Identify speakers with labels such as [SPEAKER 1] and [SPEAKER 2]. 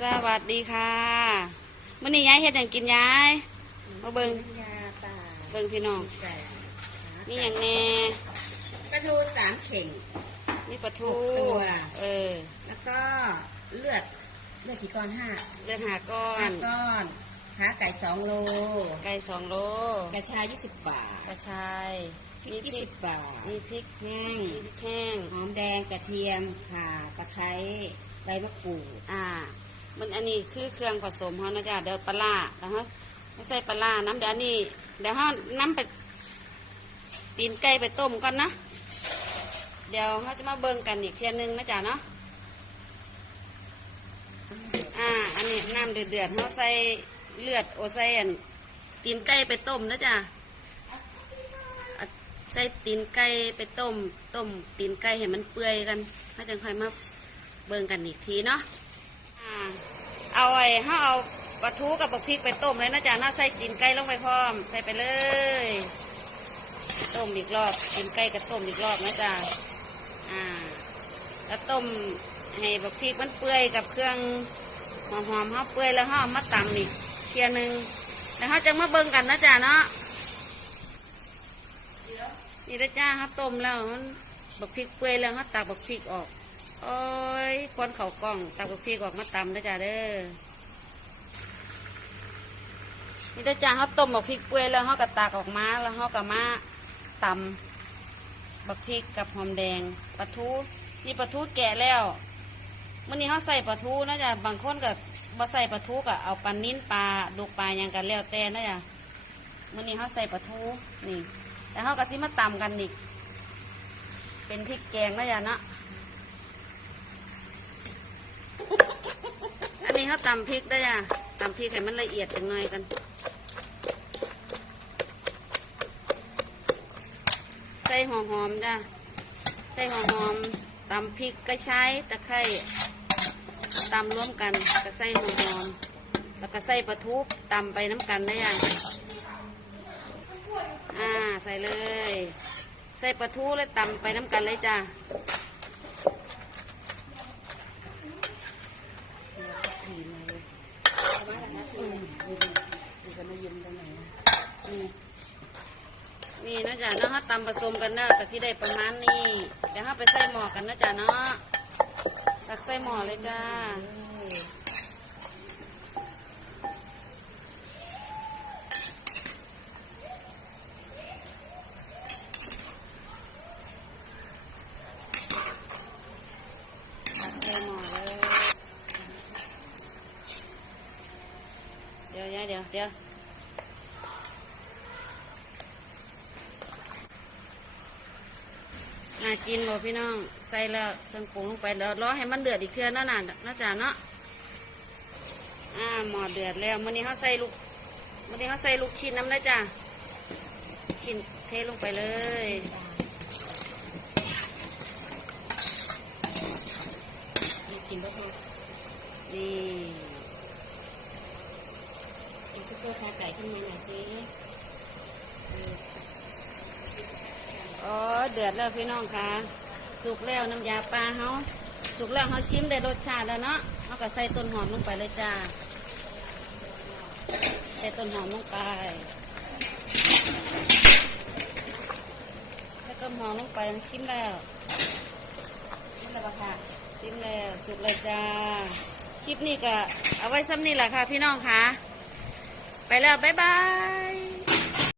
[SPEAKER 1] สวัสดีค่ะมื่อนี้ยายเฮ็ดหยังกินยายมาเบิ่ง
[SPEAKER 2] ยาตา
[SPEAKER 1] เบิ่งพี่น้อง
[SPEAKER 2] ไก่
[SPEAKER 1] มีหยังแน่
[SPEAKER 2] ปลาทูสามเข่ง
[SPEAKER 1] มีปลาทู
[SPEAKER 2] หกตัว
[SPEAKER 1] เออ
[SPEAKER 2] แล้วก็เลือดเลือดกี่ก้อนห้า
[SPEAKER 1] เลือดหาก้อ
[SPEAKER 2] ห้านก้อนขาไก่สองโล
[SPEAKER 1] ไก่สองโล
[SPEAKER 2] กระชายยี่สิบบาท
[SPEAKER 1] กระชายมีพ
[SPEAKER 2] ยี่
[SPEAKER 1] ริ
[SPEAKER 2] สิ
[SPEAKER 1] ก
[SPEAKER 2] บบาท
[SPEAKER 1] มีพริก
[SPEAKER 2] แห้ง
[SPEAKER 1] มีพริกแห้ง
[SPEAKER 2] หอมแดงกระเทียมข่าตะไคร้ใบมะกรูด
[SPEAKER 1] อ่า มันอันนี้คือเครื่องผสมเขานะจ๊ะเดี๋ยวปลาแล้วฮะไม่ใส่ปลาน้ำเดี๋ยวนี้เดี๋ยวเขาน้ำไปตีนไก่ไปต้มก่อนนะเดี๋ยวเขาจะมาเบิ่งกันอีกเทียนึงนะจ๊ะเนาะอ่าอันนี้น้ำเดือดๆเขาใส่เลือดโอใส่อันตีนไก่ไปต้มนะจ๊ะอะใส่ตีนไก่ไปต้ม ต้มตีนไก่ให้มันเปื่อยกันเขาจะค่อยมาเบิ่งกันอีกทีเนาะ เอาไอ้เขาเอาปลาทูกับปลาพริกไปต้มเลยนะจ๊ะเนาใส่ตีนไก่ลงไปพร้อม ใส่ไปเลย ต้มอีกรอบตีนไก่กับต้มอีกรอบนะจ๊ะอ่า แล้วต้มให้บักพริกมันเปื่อยกับเครื่องหอมๆเขาเปื่อยแล้วเขามาตำอีกเทียหนึงแล้วเขาจะมาเบิ่งกันนะจ๊ะเนาะนี่นะจ้าเขาต้มแล้วมันบักพริกเปื่อยแล้วเขาตักบักพริกออก โอ้ยคนเขากล้องตักบักพริกออกมาตำนะจ๊ะเด้อ นี่นะจ้าเขาต้มบักพริกเปื่อยแล้วเขาก็ตักออกมาแล้วเขาก็มาตำบักพริกกับหอมแดงปลาทูนี่ปลาทูแกะแล้วมื่อนี้เขาใส่ปลาทูนะจ๊ะบางคนก็บ่ใส่ปลาทูก็เอาปลานิ้นปลาดูกปลาอย่างกันแล้วแต่นะจ๊ะมื่อนี้เขาใส่ปลาทูนี่ แต่เขาก็สิมาตำกันอีกเป็นพริกแกงนะจ๊ะนะอันนี้เขาตำพริกได้จ้ะตำพริกให้มันละเอียดจังหน่อยกัน ใส่หอมหอมจ้ะใส่หอมหอมตำพริกกระชายตะไคร้ตำร่วมกันก็ใส่หอมหอมแล้วก็ใส่ปลาทูตำไปน้ำกันได้ยังอ่าใส่เลย ใส่ปลาทูแล้วตำไปน้ำกันเลยจ้ะนี่นี่นะ จ๊ะเนาะถ้าตำผสมกันเนาะก็สิได้ประมาณนี้เดี๋ยวเราไปใส่หม้อกันนะจ๊ะเนาะตักใส่หม้อเลยจ้าเดี๋ยวเดี๋ยวเดี๋ยวากินบ่พี่น้อง ใส่แล้วเครื่องปรุงลงไปแล้วรอให้มันเดือดอีกเทื่อนั่นน่ะนะจ๊ะเนาะอ่าหมอเดือดแล้วมื้อนี้เขาใส่ลูกมื้อนี้เขาใส่ลูกชิ้นน้ำนะจ๊ะชิ้นเทลงไปเลย
[SPEAKER 2] กินก็พอ
[SPEAKER 1] นี่
[SPEAKER 2] กินทุกตัวขาไก่ขึ้นมาหน่อยสิ
[SPEAKER 1] อ๋อเดือดแล้วพี่น้องค่ะสุกแล้วน้ำยาปลาเขาสุกแล้วเขาชิมได้รสชาติแล้วเนาะเขาก็ใส่ต้นหอมลงไปเลยจ้าใส่ต้นหอมลงไปใส่ต้นหอมลงไปชิมแล้ว
[SPEAKER 2] นี่แหละค่ะ
[SPEAKER 1] ชิมแล้วสุกเลยจ้าคลิปนี้ก็เอาไว้ซ้ำนี่แหละค่ะพี่น้องค่ะ ไปแล้วบ๊ายบาย